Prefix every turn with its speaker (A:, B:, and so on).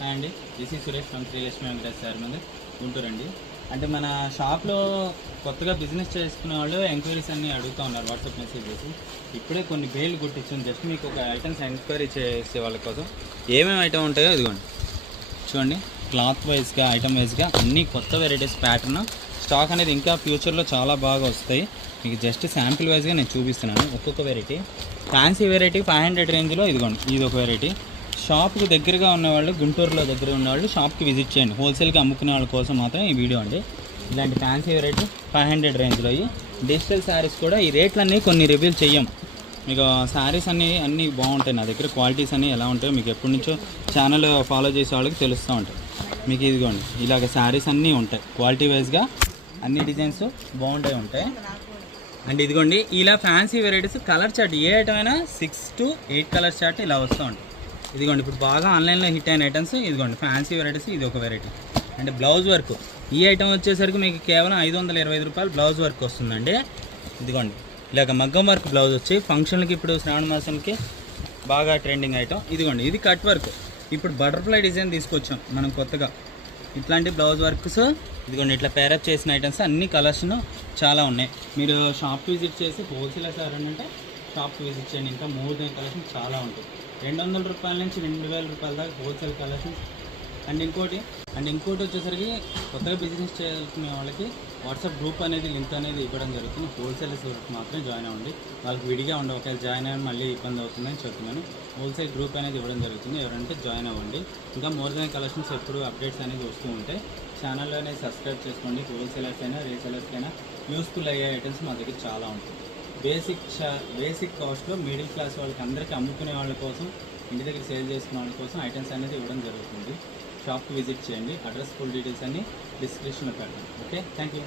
A: Hi అండి this is Suresh from Srilakshmi Venkatesh sir మంది గుంటూరు అండి అంటే మన షాప్లో కొత్తగా బిజినెస్ చేసుకునే వాళ్ళు ఎంక్వైరీస్ అన్ని అడుగుతూ ఉన్నారు వాట్సాప్ మెసేజ్ చేసి. ఇప్పుడే కొన్ని బేలు కుట్టించాను జస్ట్ మీకు ఒక ఐటమ్స్ ఎంక్వైరీ చేసే వాళ్ళ కోసం. ఏమేమి ఐటమ్ ఉంటాయో ఇదిగోండి. చూడండి. క్లాత్ వైజ్గా ఐటమ్ వైజ్గా అన్ని కొత్త వెరైటీస్ ప్యాటర్న్. స్టాక్ అనేది ఇంకా ఫ్యూచర్లో చాలా బాగా వస్తాయి. మీకు జస్ట్ శాంపిల్ వైజ్గా నేను చూపిస్తున్నాను. ఒక్కొక్క variety. Fancy variety five hundred రేంజ్లో ఇదిగోండి. ఇది ఒక వెరైటీ. షాప్కి దగ్గరగా ఉన్నవాళ్ళు గుంటూరులో దగ్గర ఉన్నవాళ్ళు షాప్కి విజిట్ చేయండి. హోల్సేల్గా అమ్ముకునే వాళ్ళ కోసం మాత్రం ఈ వీడియో అండి. ఇలాంటి ఫ్యాన్సీ వెరైటీ ఫైవ్ హండ్రెడ్ రేంజ్లో అయ్యి డిజిటల్ శారీస్ కూడా ఈ రేట్లన్నీ కొన్ని రివ్యూలు చెయ్యం. మీకు శారీస్ అన్నీ అన్నీ బాగుంటాయి. నా దగ్గర క్వాలిటీస్ అన్నీ ఎలా ఉంటాయో మీకు ఎప్పటి నుంచో ఛానల్ ఫాలో చేసే వాళ్ళకి తెలుస్తూ ఉంటాయి. మీకు ఇదిగోండి ఇలాగ శారీస్ అన్నీ ఉంటాయి. క్వాలిటీ వైజ్గా అన్ని డిజైన్స్ బాగుంటాయి ఉంటాయి. అండ్ ఇదిగోండి ఇలా ఫ్యాన్సీ వెరైటీస్ కలర్ చార్ట్ ఏ ఐటమైనా six to eight colour chart ఇలా వస్తూ ఉంటాయి. ఇదిగోండి ఇప్పుడు బాగా ఆన్లైన్లో హిట్ అయిన ఐటమ్స్ ఇదిగోండి ఫ్యాన్సీ వెరైటీస్ ఇది ఒక వెరైటీ అంటే బ్లౌజ్ వర్క్ ఈ ఐటమ్ వచ్చేసరికి మీకు కేవలం ఐదు వందల ఇరవై ఐదు రూపాయలు బ్లౌజ్ వర్క్ వస్తుందండి. ఇదిగోండి ఇలాగ మగ్గం వర్క్ బ్లౌజ్ వచ్చి ఫంక్షన్లకి ఇప్పుడు శ్రావణ మాసంకి బాగా ట్రెండింగ్ ఐటమ్ ఇదిగోండి ఇది కట్ వర్క్ ఇప్పుడు బటర్ఫ్లై డిజైన్ తీసుకొచ్చాం మనం కొత్తగా. ఇట్లాంటి బ్లౌజ్ వర్క్స్ ఇదిగోండి ఇట్లా పేరప్ చేసిన ఐటమ్స్ అన్ని కలర్స్ను చాలా ఉన్నాయి. మీరు షాప్ విజిట్ చేసి హోల్సేల్ సార్ అంటే షాప్కి విజిట్ చేయండి ఇంకా మోర్ దెన్ కలెక్షన్స్ చాలా ఉంటాయి రెండు వందల రూపాయల నుంచి రెండు వేల రూపాయల దాకా హోల్సేల్ కలెక్షన్స్ అండ్ ఇంకోటి అండ్ ఇంకోటి వచ్చేసరికి కొత్తగా బిజినెస్ చేసుకునే వాళ్ళకి వాట్సాప్ గ్రూప్ అనేది లింక్ అనేది ఇవ్వడం జరుగుతుంది. హోల్సేలర్స్ వరకు మాత్రమే జాయిన్ అవ్వండి. వాళ్ళకి విడిగా ఉండే ఒకవేళ జాయిన్ అయ్యి మళ్ళీ ఇబ్బంది అవుతుందని చెప్తున్నాను. హోల్సేల్ గ్రూప్ అనేది ఇవ్వడం జరుగుతుంది. ఎవరంటే జాయిన్ అవ్వండి. ఇంకా మోర్ దెన్ కలెక్షన్స్ ఎప్పుడు అప్డేట్స్ అనేది వస్తూ ఉంటాయి. ఛానల్ అనేది సబ్స్క్రైబ్ చేసుకోండి. హోల్సేలర్స్ అయినా రీసేలర్స్ అయినా యూస్ఫుల్ అయ్యే ఐటమ్స్ మా దగ్గర చాలా ఉంటాయి. బేసిక్ బేసిక్ కాస్ట్లో మిడిల్ క్లాస్ వాళ్ళకి అందరికీ అమ్ముకునే వాళ్ళ కోసం ఇంటి దగ్గర సేల్ చేసుకునే వాళ్ళ కోసం ఐటమ్స్ అనేది ఇవ్వడం జరుగుతుంది. షాప్కి విజిట్ చేయండి. అడ్రస్ ఫుల్ డీటెయిల్స్ అన్ని డిస్క్రిప్షన్లో పెడతాను ఓకే థ్యాంక్ యూ